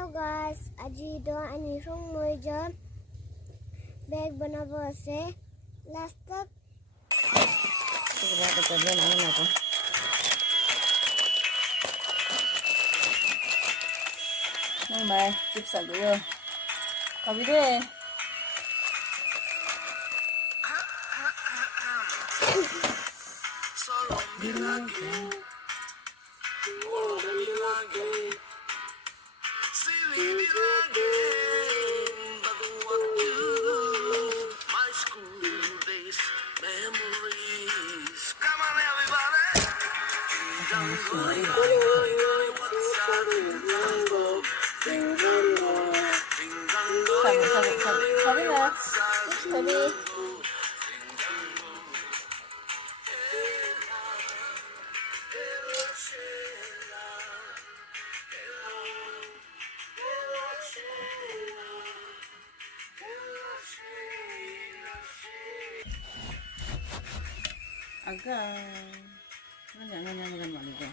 Hello guys, আজি do ani song moi jam bag banabo ase last tak Kita kerja mana apa? Nay mai chips aku yo. Kabi deh. Sabi na. Sabi. Agak. Jangan balik ya.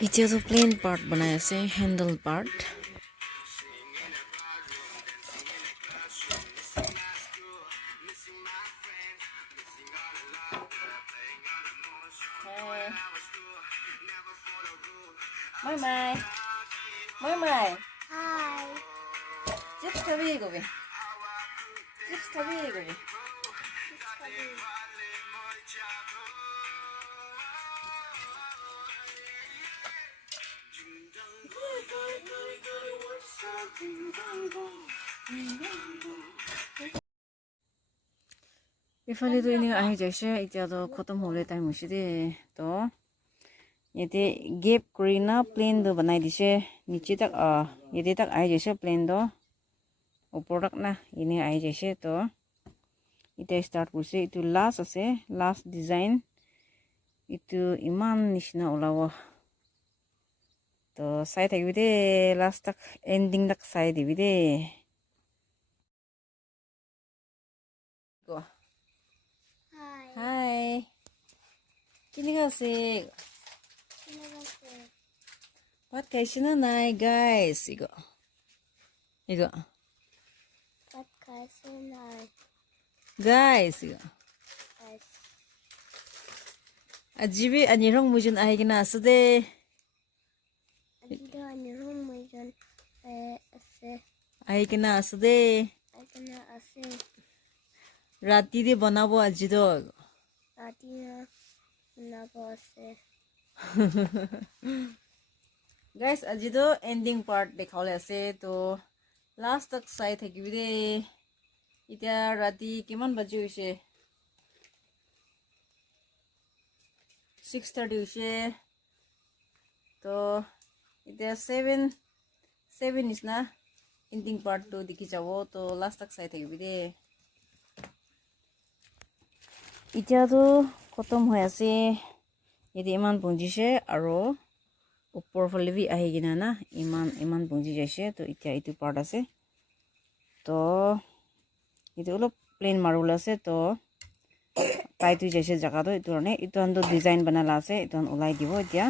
पीछे तो plane part बनाया से handle part Mai hi chips khabi gobe इफाले तो इन्हें आही जैसे इत्यादि खत्म होले टाइम उसी दे तो ये ते गैप करीना प्लेन दो बनाई दिसे नीचे तक ये ते तक आही जैसे प्लेन दो ऊपर तक ना इन्हें आही जैसे तो इते स्टार्ट करसे इतु लास्ट असे लास्ट डिजाइन इतु इमान निशना ओलावा तो साइड है बिदे लास्ट तक एंडिंग तक साइड है बिदे Hai. Kini kasih. Buat kaisina nai guys. Igo. what kaisina Guys. Igo. guys Ajibi anirong mujun ahi kina asude. আজি do ani song moi jam ase Ahi kina asude. akana ase Rati de banabo ajido. atina banabo ase Guys ajido ending part dekhawle ase to last tak sai thakibi de. Ita rati kiman baji hoise 6:30 hoise to ita 7 is na ending part to dikhi jabo to last tak sai thakibi de. Ita to khatam hoy ase yedi iman punjise aro upor phale bi ahi gina na iman punji jaise to ita itu part ase to itu olop plain marula ase to tai tu jaise jaga to itu ne itu ando design banala ase itu ulai dibo etia